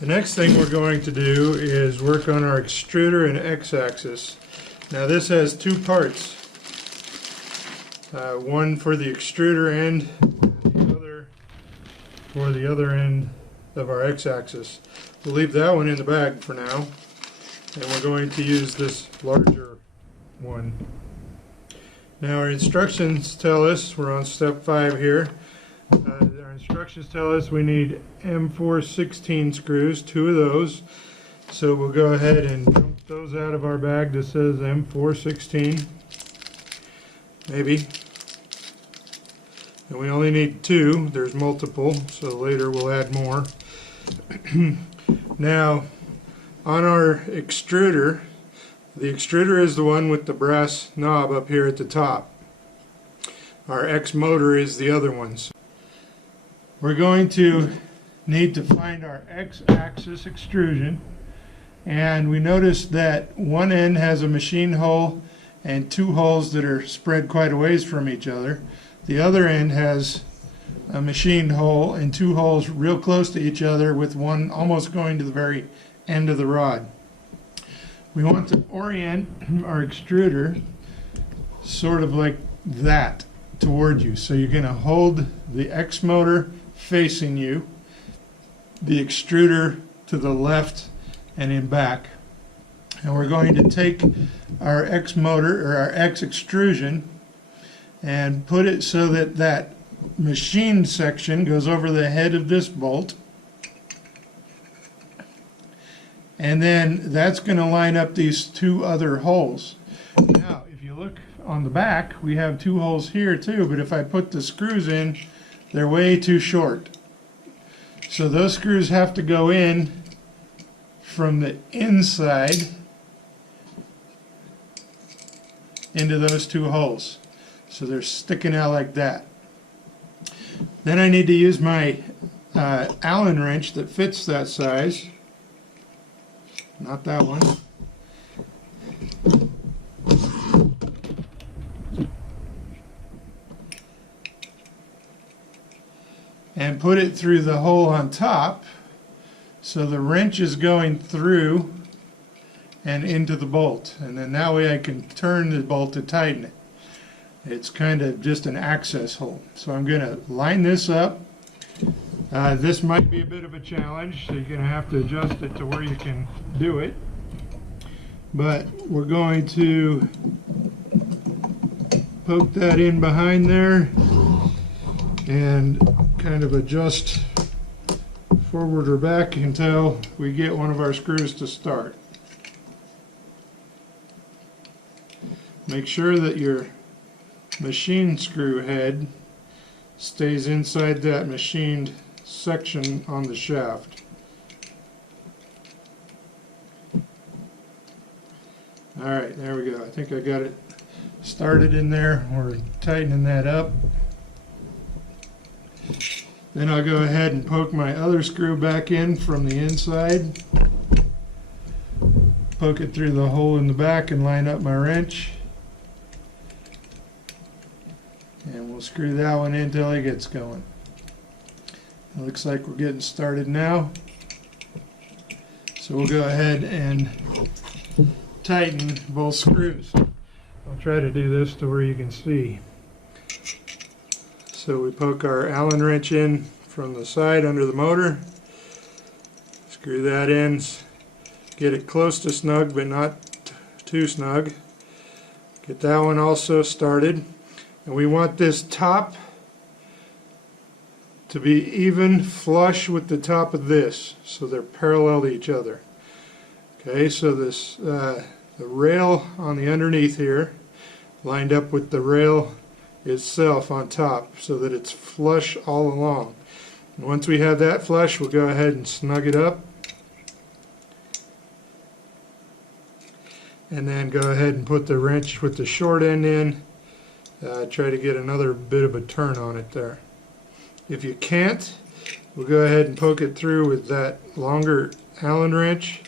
The next thing we're going to do is work on our extruder and X-axis. Now this has two parts, one for the extruder end and the other for the other end of our X-axis. We'll leave that one in the bag for now, and we're going to use this larger one. Now our instructions tell us, we're on step 5 here, our instructions tell us we need M416 screws, 2 of those. So we'll go ahead and dump those out of our bag that says M416, maybe. And we only need 2, there's multiple, so later we'll add more. Now, on our extruder, the extruder is the one with the brass knob up here at the top. Our X motor is the other ones. We're going to need to find our X-axis extrusion, and we noticed that one end has a machine hole and 2 holes that are spread quite a ways from each other. The other end has a machined hole and 2 holes real close to each other, with one almost going to the very end of the rod. We want to orient our extruder sort of like that toward you. So you're going to hold the X motor facing you, the extruder to the left and in back. And we're going to take our X motor, or our X extrusion, and put it so that that machined section goes over the head of this bolt. And then that's going to line up these 2 other holes. Now, if you look on the back, we have 2 holes here too, but if I put the screws in, they're way too short. So those screws have to go in from the inside into those 2 holes. So they're sticking out like that. Then I need to use my Allen wrench that fits that size. Not that one. And put it through the hole on top, so the wrench is going through and into the bolt. And then that way I can turn the bolt to tighten it. It's kind of just an access hole. So I'm going to line this up. This might be a bit of a challenge, so you're going to have to adjust it to where you can do it. But we're going to poke that in behind there and kind of adjust forward or back until we get one of our screws to start. Make sure that your machine screw head stays inside that machined section on the shaft. Alright, there we go. I think I got it started in there. We're tightening that up. Then I'll go ahead and poke my other screw back in from the inside. Poke it through the hole in the back and line up my wrench. And we'll screw that one in until it gets going. It looks like we're getting started now. So we'll go ahead and tighten both screws. I'll try to do this to where you can see. So we poke our Allen wrench in from the side under the motor. Screw that in. Get it close to snug but not too snug. Get that one also started. And we want this top to be even flush with the top of this, so they're parallel to each other. Okay, so this the rail on the underneath here lined up with the rail itself on top, so that it's flush all along. And once we have that flush, we'll go ahead and snug it up, and then go ahead and put the wrench with the short end in. Try to get another bit of a turn on it there. If you can't, we'll go ahead and poke it through with that longer Allen wrench,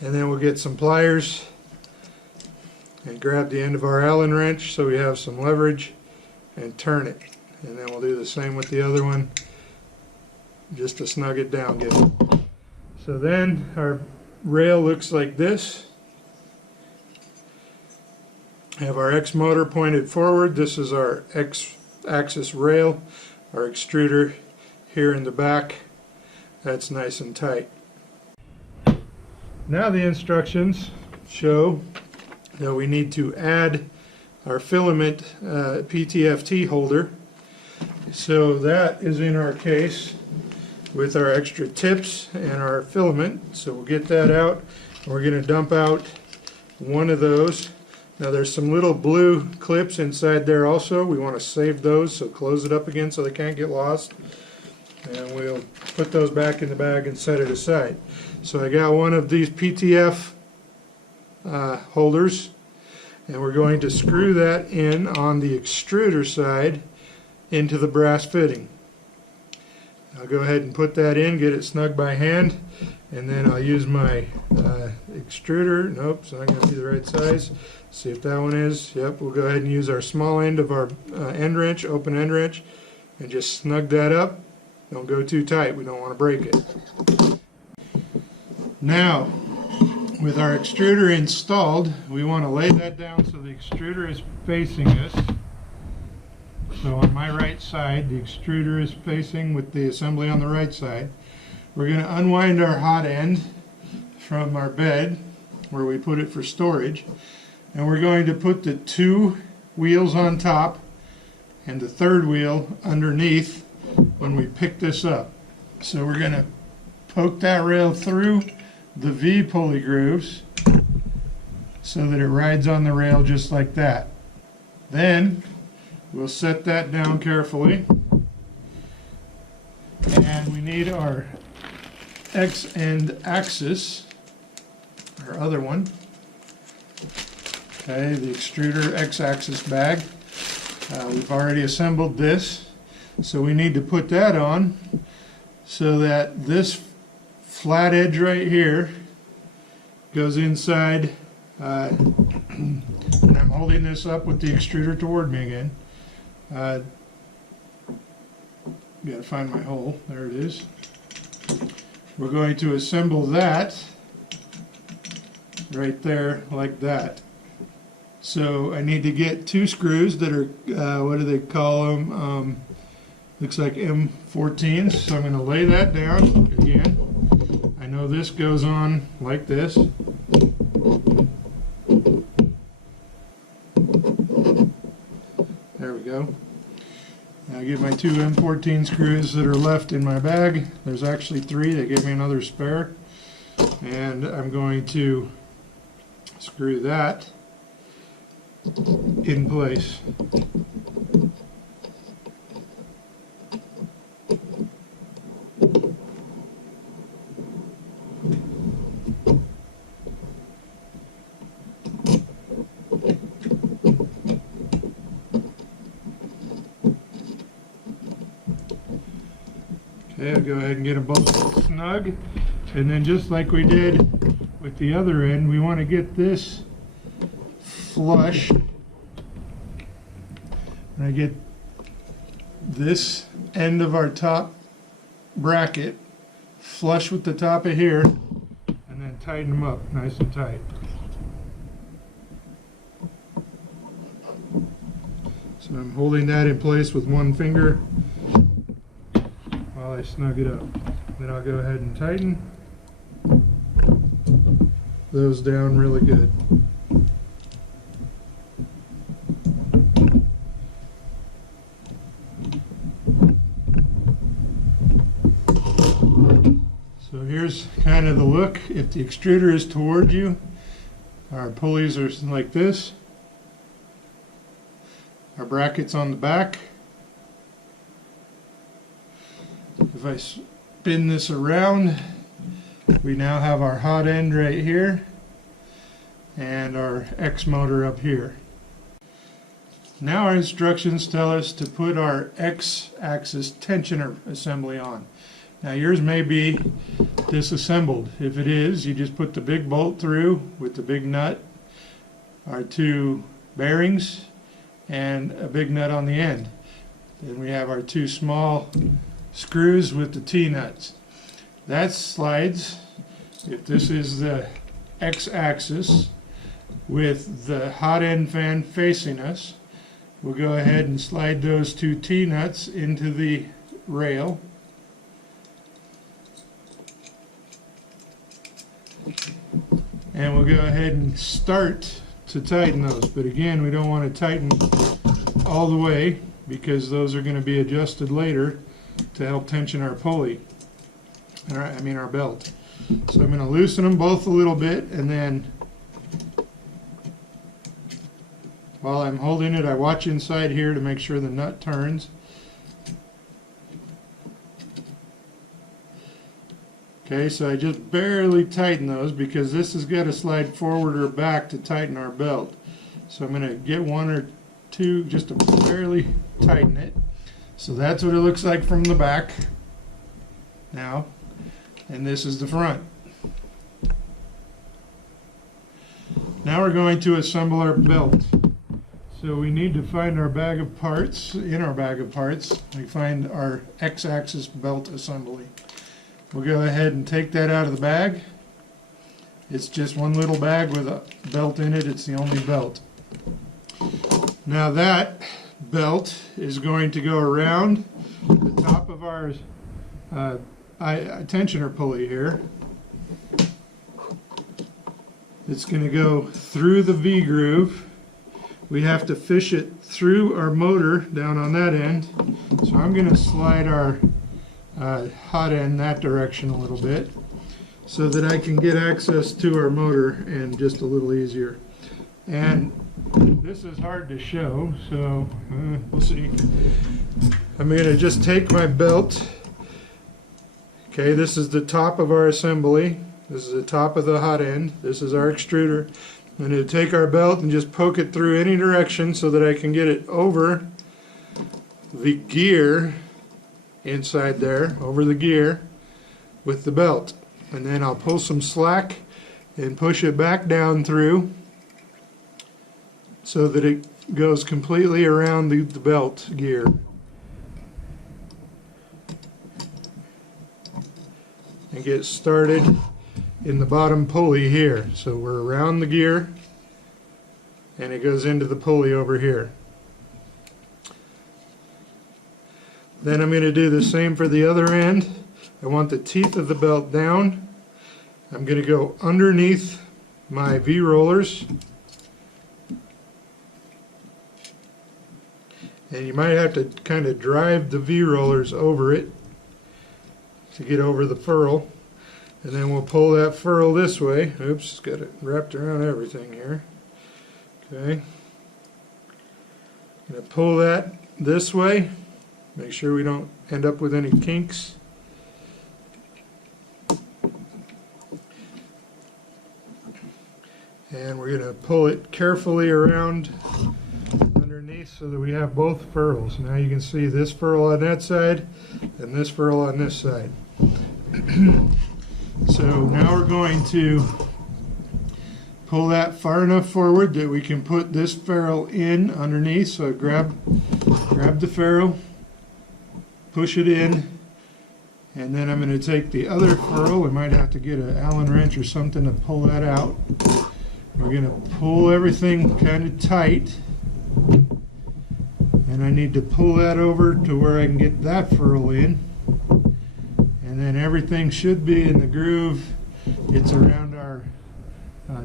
and then we'll get some pliers and grab the end of our Allen wrench so we have some leverage and turn it. And then we'll do the same with the other one. just to snug it down good. So then our rail looks like this. Have our X motor pointed forward. This is our X-axis rail, our extruder here in the back. That's nice and tight. Now the instructions show that we need to add our filament PTFT holder. So that is in our case with our extra tips and our filament. So we'll get that out. We're going to dump out one of those. Now there's some little blue clips inside there also. We want to save those, so close it up again so they can't get lost. And we'll put those back in the bag and set it aside. So I got one of these PTF holders, and we're going to screw that in on the extruder side into the brass fitting. I'll go ahead and put that in, get it snug by hand, and then I'll use my extruder. Nope, it's not going to be the right size. See if that one is. Yep, we'll go ahead and use our small end of our end wrench, open end wrench, and just snug that up. Don't go too tight, we don't want to break it. Now, with our extruder installed, we want to lay that down so the extruder is facing us. So on my right side, the extruder is facing with the assembly on the right side. We're going to unwind our hot end from our bed, where we put it for storage, and we're going to put the two wheels on top and the third wheel underneath when we pick this up. So we're going to poke that rail through the V pulley grooves so that it rides on the rail just like that. Then we'll set that down carefully, and we need our XAxis, our other one. Okay, the extruder XAxis bag. We've already assembled this, so we need to put that on so that this flat edge right here goes inside, and I'm holding this up with the extruder toward me again. Gotta find my hole. There it is. We're going to assemble that right there like that. So I need to get two screws that are, what do they call them? Looks like M14s. So I'm going to lay that down again. I know this goes on like this. There we go. Now I get my two M14 screws that are left in my bag. There's actually three. They gave me another spare. And I'm going to screw that in place. Okay, I'll go ahead and get them both snug, and then just like we did with the other end, we want to get this flush. And I get this end of our top bracket flush with the top of here, and then tighten them up nice and tight. So I'm holding that in place with one finger while I snug it up. Then I'll go ahead and tighten those down really good. So here's kind of the look. If the extruder is toward you, our pulleys are like this. Our brackets on the back. If I spin this around, we now have our hot end right here and our X motor up here. Now our instructions tell us to put our XAxis tensioner assembly on. Now yours may be disassembled. If it is, you just put the big bolt through with the big nut, our two bearings, and a big nut on the end. Then we have our two small screws with the T-nuts. That slides, if this is the X-axis with the hot end fan facing us, we'll go ahead and slide those two T-nuts into the rail. And we'll go ahead and start to tighten those. But again, we don't want to tighten all the way because those are going to be adjusted later to help tension our pulley, our belt. So I'm going to loosen them both a little bit, and then while I'm holding it, I watch inside here to make sure the nut turns. Okay, so I just barely tighten those because this has got to slide forward or back to tighten our belt. So I'm going to get one or two just to barely tighten it. So that's what it looks like from the back now, and this is the front. Now we're going to assemble our belt. So we need to find our bag of parts. In our bag of parts, we find our X-axis belt assembly. We'll go ahead and take that out of the bag. It's just one little bag with a belt in it. It's the only belt. Now that belt is going to go around the top of our tensioner pulley here. It's going to go through the V groove. We have to fish it through our motor down on that end. So I'm going to slide our hot end that direction a little bit so that I can get access to our motor and just a little easier. And this is hard to show, so we'll see. I'm going to just take my belt. Okay, this is the top of our assembly. This is the top of the hot end. This is our extruder. I'm going to take our belt and just poke it through any direction so that I can get it over the gear inside there, over the gear with the belt. And then I'll pull some slack and push it back down through so that it goes completely around the belt gear. And get started in the bottom pulley here. So we're around the gear and it goes into the pulley over here. Then I'm going to do the same for the other end. I want the teeth of the belt down. I'm going to go underneath my V-rollers. And you might have to kind of drive the V-rollers over it to get over the ferrule. And then we'll pull that ferrule this way. Oops, got it wrapped around everything here. Okay. I'm going to pull that this way. Make sure we don't end up with any kinks. And we're going to pull it carefully around underneath so that we have both furls. Now you can see this furl on that side and this furl on this side. So now we're going to pull that far enough forward that we can put this ferrule in underneath. So grab the ferrule, push it in, and then I'm going to take the other ferrule. We might have to get an Allen wrench or something to pull that out. We're going to pull everything kind of tight, and I need to pull that over to where I can get that ferrule in, and then everything should be in the groove. It's around our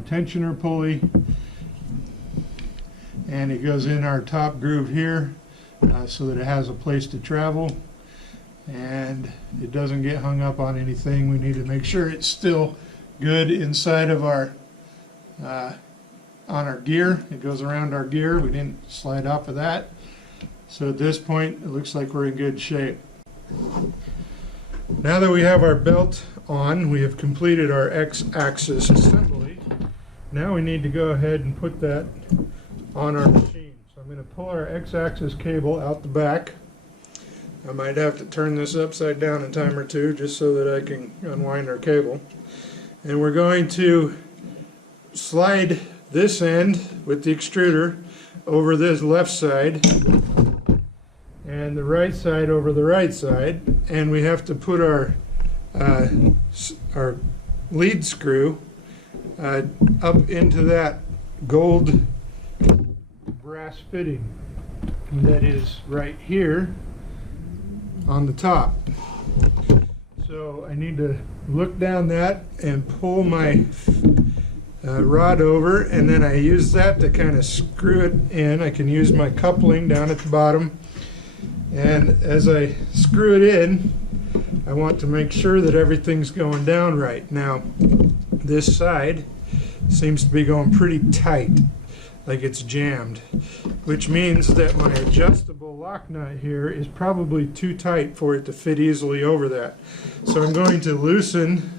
tensioner pulley, and it goes in our top groove here so that it has a place to travel and it doesn't get hung up on anything. We need to make sure it's still good inside of our on our gear. It goes around our gear. We didn't slide off of that. So at this point it looks like we're in good shape. Now that we have our belt on, we have completed our X-axis assembly. Now we need to go ahead and put that on our machine. So I'm going to pull our X-axis cable out the back. I might have to turn this upside down a time or two just so that I can unwind our cable. And we're going to slide this end with the extruder over this left side, and and the right side over the right side, and we have to put our lead screw up into that gold brass fitting that is right here on the top. So I need to look down that and pull my rod over, and then I use that to kind of screw it in. I can use my coupling down at the bottom, and as I screw it in, I want to make sure that everything's going down right. Now, this side seems to be going pretty tight, like it's jammed, which means that my adjustable lock nut here is probably too tight for it to fit easily over that. So I'm going to loosen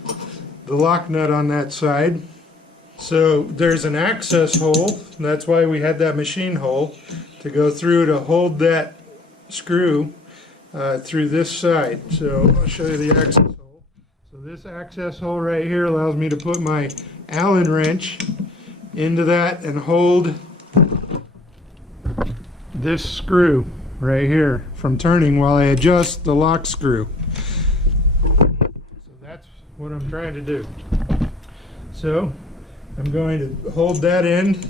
the lock nut on that side. So there's an access hole, that's why we had that machine hole, to go through to hold that screw through this side. So I'll show you the access hole. So this access hole right here allows me to put my Allen wrench into that and hold this screw right here from turning while I adjust the lock screw. So that's what I'm trying to do. So I'm going to hold that end.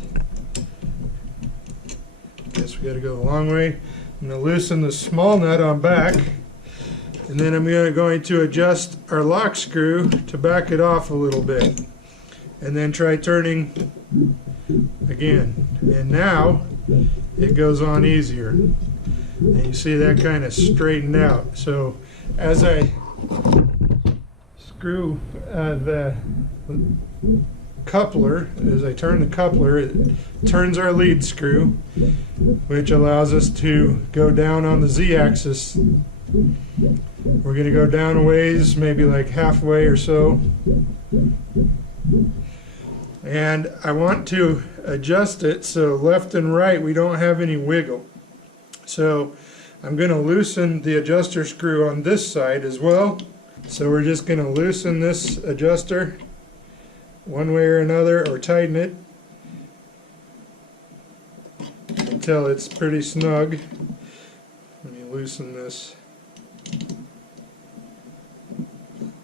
Guess we got to go the long way. I'm going to loosen the small nut on back, and then I'm going to adjust our lock screw to back it off a little bit, and then try turning again. And now it goes on easier. And you see that kind of straightened out. So as I screw the coupler, as I turn the coupler, it turns our lead screw, which allows us to go down on the Z-axis. We're going to go down a ways, maybe like halfway or so. And I want to adjust it so left and right we don't have any wiggle. So I'm going to loosen the adjuster screw on this side as well. So we're just going to loosen this adjuster one way or another, or tighten it until it's pretty snug. Let me loosen this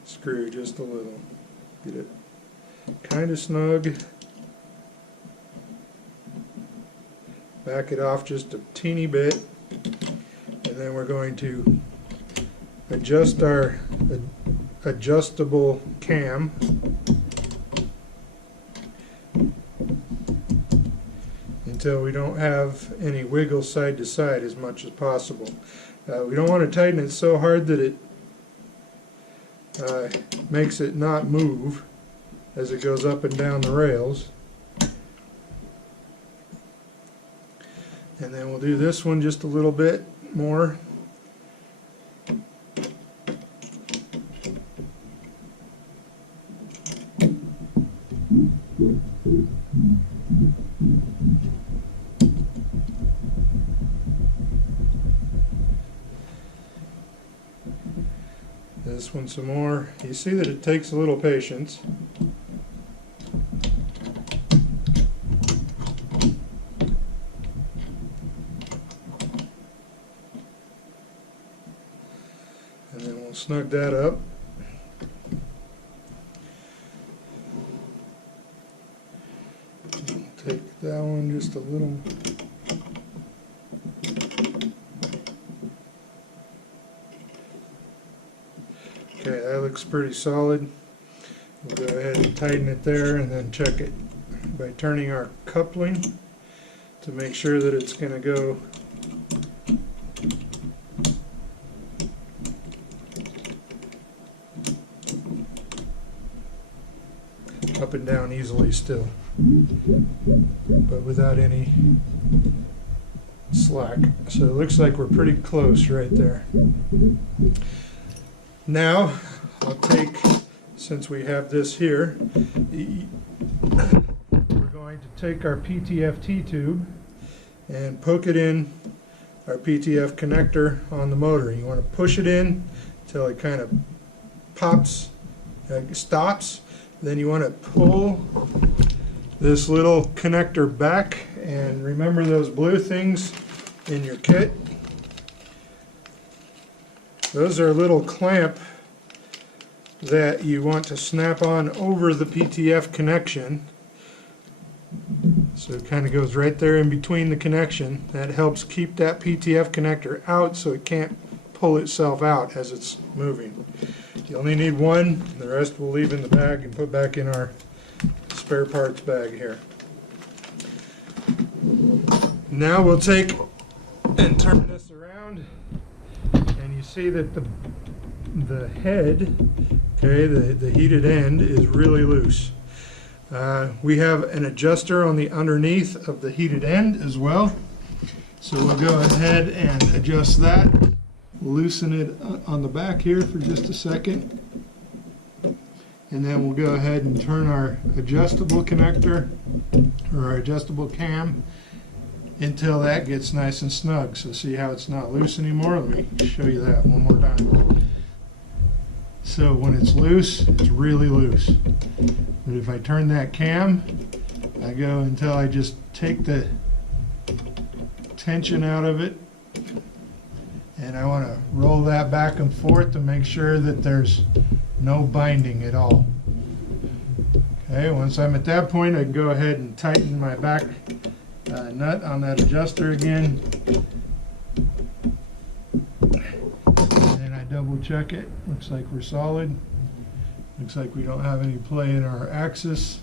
screw just a little. Get it kind of snug. Back it off just a teeny bit, and then we're going to adjust our adjustable cam until we don't have any wiggle side to side as much as possible. We don't want to tighten it so hard that it makes it not move as it goes up and down the rails. And then we'll do this one just a little bit more. This one some more. You see that it takes a little patience. And then we'll snug that up. Take that one just a little. Okay, that looks pretty solid. We'll go ahead and tighten it there and then check it by turning our coupling to make sure that it's going to go up and down easily still, but without any slack. So it looks like we're pretty close right there. Now I'll take, since we have this here, we're going to take our PTFT tube and poke it in our PTF connector on the motor. You want to push it in until it kind of pops, stops. Then you want to pull this little connector back, and remember those blue things in your kit. Those are a little clamp that you want to snap on over the PTF connection. So it kind of goes right there in between the connection. That helps keep that PTF connector out so it can't pull itself out as it's moving. You only need one, the rest we'll leave in the bag and put back in our spare parts bag here. Now we'll take and turn this around, and you see that the head, okay, the heated end is really loose. We have an adjuster on the underneath of the heated end as well, so we'll go ahead and adjust that. Loosen it on the back here for just a second, and then we'll go ahead and turn our adjustable connector or our adjustable cam until that gets nice and snug. So see how it's not loose anymore? Let me show you that one more time. So when it's loose, it's really loose. But if I turn that cam, I go until I just take the tension out of it, and I want to roll that back and forth to make sure that there's no binding at all. Okay, once I'm at that point, I can go ahead and tighten my back nut on that adjuster again. And I double check it. Looks like we're solid. Looks like we don't have any play in our axis.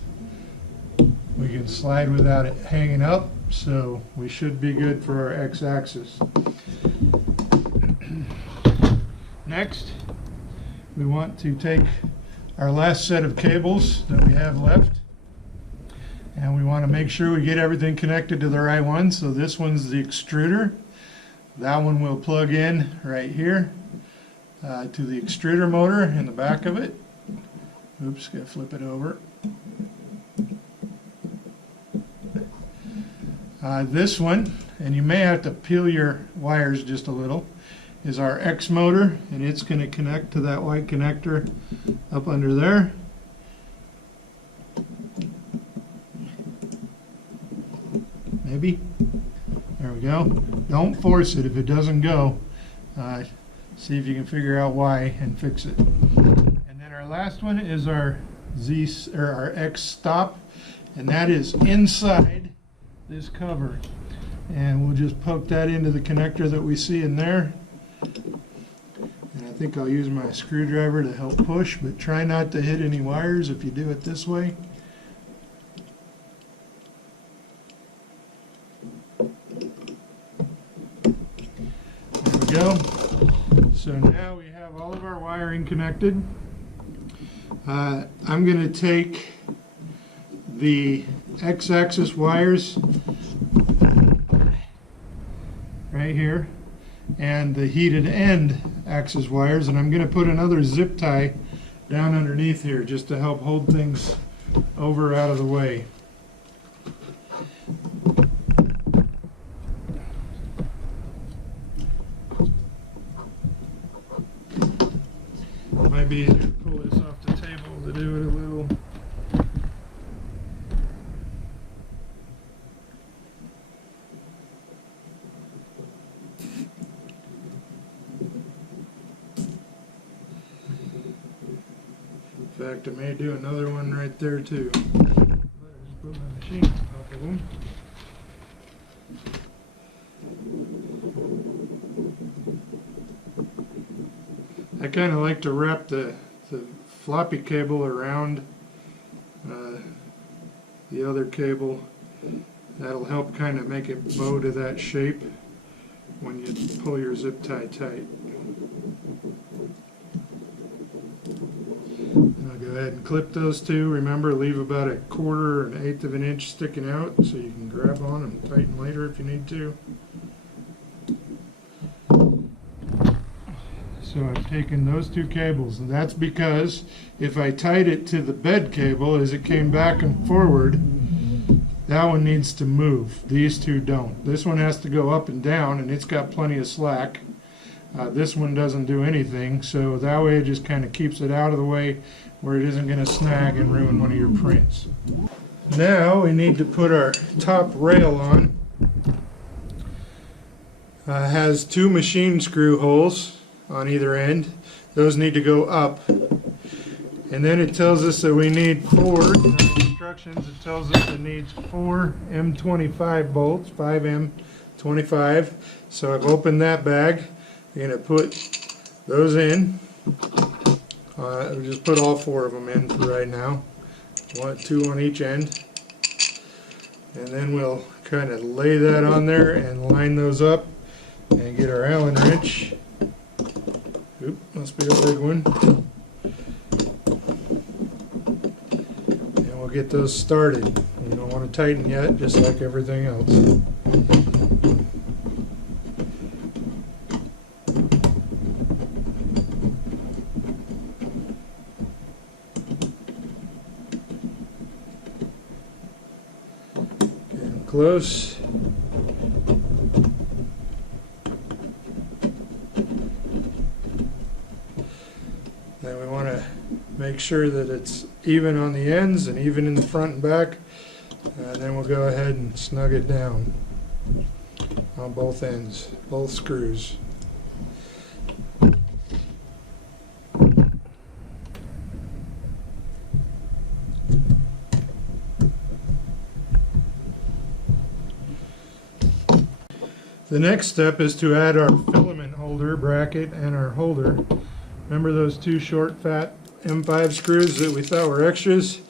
We can slide without it hanging up, so we should be good for our X-axis. Next, we want to take our last set of cables that we have left, and we want to make sure we get everything connected to the right one. So this one's the extruder. That one will plug in right here to the extruder motor in the back of it. Oops, gotta flip it over. This one, and you may have to peel your wires just a little, is our X motor, and it's going to connect to that white connector up under there. Maybe. There we go. Don't force it if it doesn't go. See if you can figure out why and fix it. And then our last one is our our X stop, and that is inside this cover. And we'll just poke that into the connector that we see in there. And I think I'll use my screwdriver to help push, but try not to hit any wires if you do it this way. There we go. So now we have all of our wiring connected. I'm going to take the X-axis wires right here and the heated end axis wires, and I'm going to put another zip tie down underneath here just to help hold things over out of the way. Might be easier to pull this off the table to do it a little. In fact, I may do another one right there too. Just put my machine on top of them. I kind of like to wrap the floppy cable around the other cable. That'll help kind of make it bow to that shape when you pull your zip tie tight. And I'll go ahead and clip those two. Remember, leave about 1/4 or 1/8 of an inch sticking out so you can grab on and tighten later if you need to. So I've taken those two cables, and that's because if I tied it to the bed cable as it came back and forward, that one needs to move. These two don't. This one has to go up and down, and it's got plenty of slack. This one doesn't do anything, so that way it just kind of keeps it out of the way where it isn't going to snag and ruin one of your prints. Now we need to put our top rail on. Has 2 machine screw holes. on either end. Those need to go up. And then it tells us that we need 4, in our instructions it tells us it needs 4 M25 bolts, 5 M25. So I've opened that bag. I'm going to put those in. I'll just put all 4 of them in for right now. 2 on each end. And then we'll kind of lay that on there and line those up and get our Allen wrench. Oop, must be a big one. And we'll get those started. You don't want to tighten yet, just like everything else. Getting close. Then we want to make sure that it's even on the ends and even in the front and back. And then we'll go ahead and snug it down on both ends, both screws. The next step is to add our filament holder bracket and our holder. Remember those 2 short fat M5 screws that we thought were extras?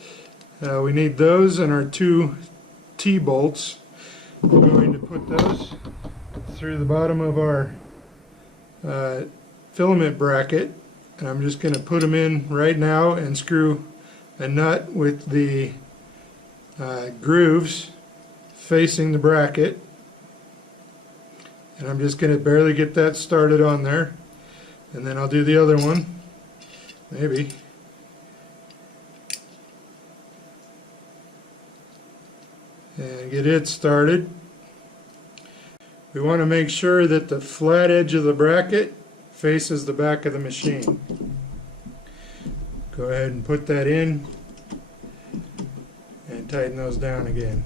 We need those and our 2 T-bolts. We're going to put those through the bottom of our filament bracket. And I'm just going to put them in right now and screw a nut with the grooves facing the bracket. And I'm just going to barely get that started on there. And then I'll do the other one. Maybe. And get it started. We want to make sure that the flat edge of the bracket faces the back of the machine. Go ahead and put that in and tighten those down again.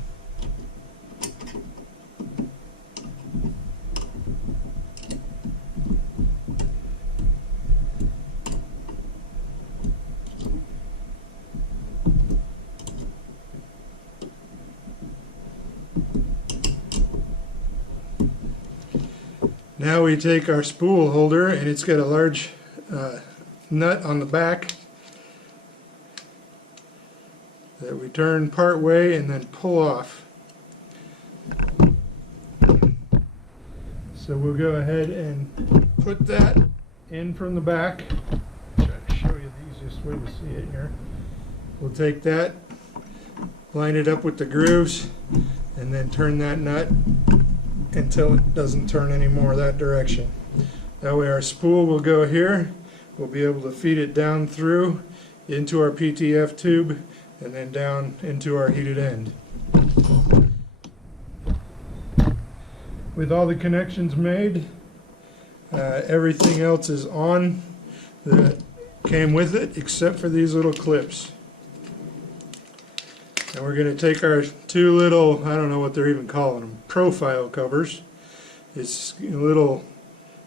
Now we take our spool holder, and it's got a large nut on the back that we turn part way and then pull off. So we'll go ahead and put that in from the back. Try to show you the easiest way to see it here. We'll take that, line it up with the grooves, and then turn that nut until it doesn't turn anymore that direction. That way our spool will go here. We'll be able to feed it down through into our PTF tube and then down into our heated end. With all the connections made, everything else is on that came with it except for these little clips. And we're going to take our 2 little, I don't know what they're even calling them, profile covers. It's a little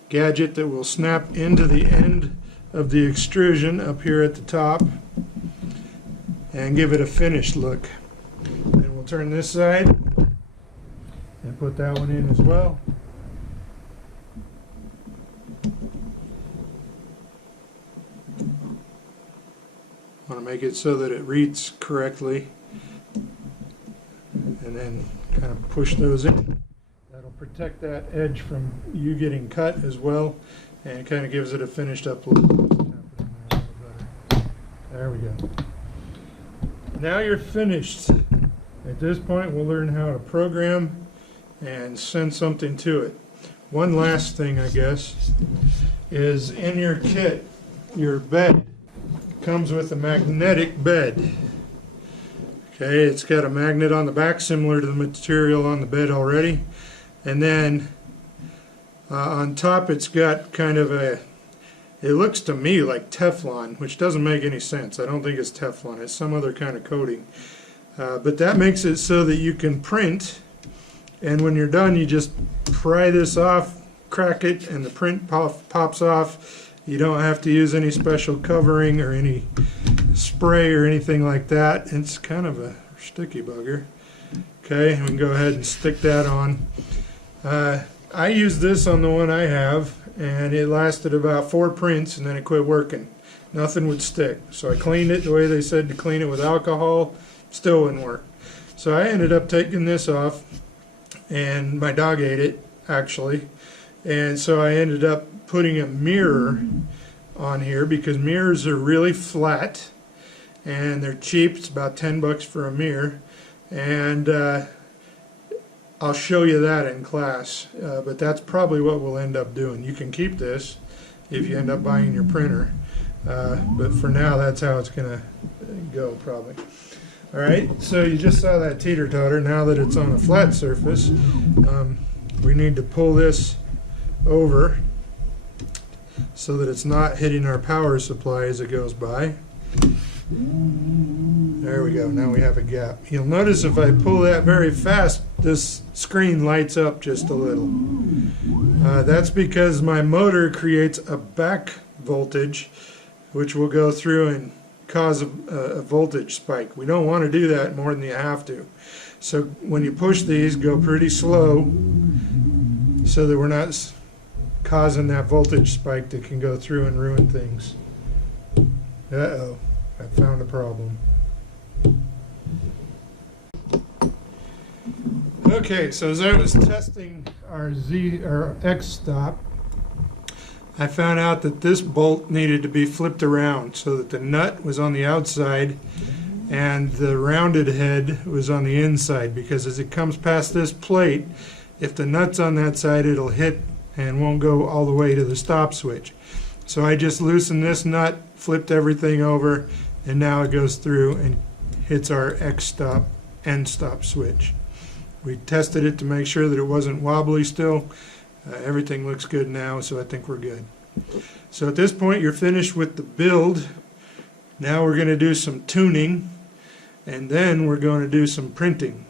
gadget that will snap into the end of the extrusion up here at the top and give it a finished look. And we'll turn this side and put that one in as well. I want to make it so that it reads correctly. And then kind of push those in. That'll protect that edge from you getting cut as well, and it kind of gives it a finished up look. There we go. Now you're finished. At this point we'll learn how to program and send something to it. One last thing, I guess, is in your kit, your bed comes with a magnetic bed. Okay, it's got a magnet on the back similar to the material on the bed already, and then on top it's got kind of a, it looks to me like Teflon, which doesn't make any sense. I don't think it's Teflon, it's some other kind of coating. But that makes it so that you can print, and when you're done you just pry this off crack it and the print pops off. You don't have to use any special covering or any spray or anything like that. It's kind of a sticky bugger. Okay, we can go ahead and stick that on. I used this on the one I have, and it lasted about 4 prints and then it quit working. Nothing would stick. So I cleaned it the way they said to clean it with alcohol. Still wouldn't work. So I ended up taking this off, and my dog ate it actually. And so I ended up putting a mirror on here because mirrors are really flat and they're cheap. It's about 10 bucks for a mirror, and I'll show you that in class, but that's probably what we'll end up doing. You can keep this if you end up buying your printer, but for now that's how it's gonna go probably. Alright, so you just saw that teeter-totter. Now that it's on a flat surface, we need to pull this over so that it's not hitting our power supply as it goes by. There we go, now we have a gap. You'll notice if I pull that very fast, this screen lights up just a little. That's because my motor creates a back voltage which will go through and cause a voltage spike. We don't want to do that more than you have to. So when you push these, go pretty slow so that we're not causing that voltage spike that can go through and ruin things. Uh-oh, I found a problem. Okay, so as I was testing our X stop, I found out that this bolt needed to be flipped around so that the nut was on the outside and the rounded head was on the inside, because as it comes past this plate, if the nut's on that side, it'll hit and won't go all the way to the stop switch. So I just loosened this nut, flipped everything over, and now it goes through and hits our X stop end stop switch. We tested it to make sure that it wasn't wobbly still. Everything looks good now, so I think we're good. So at this point you're finished with the build. Now we're going to do some tuning, and then we're going to do some printing.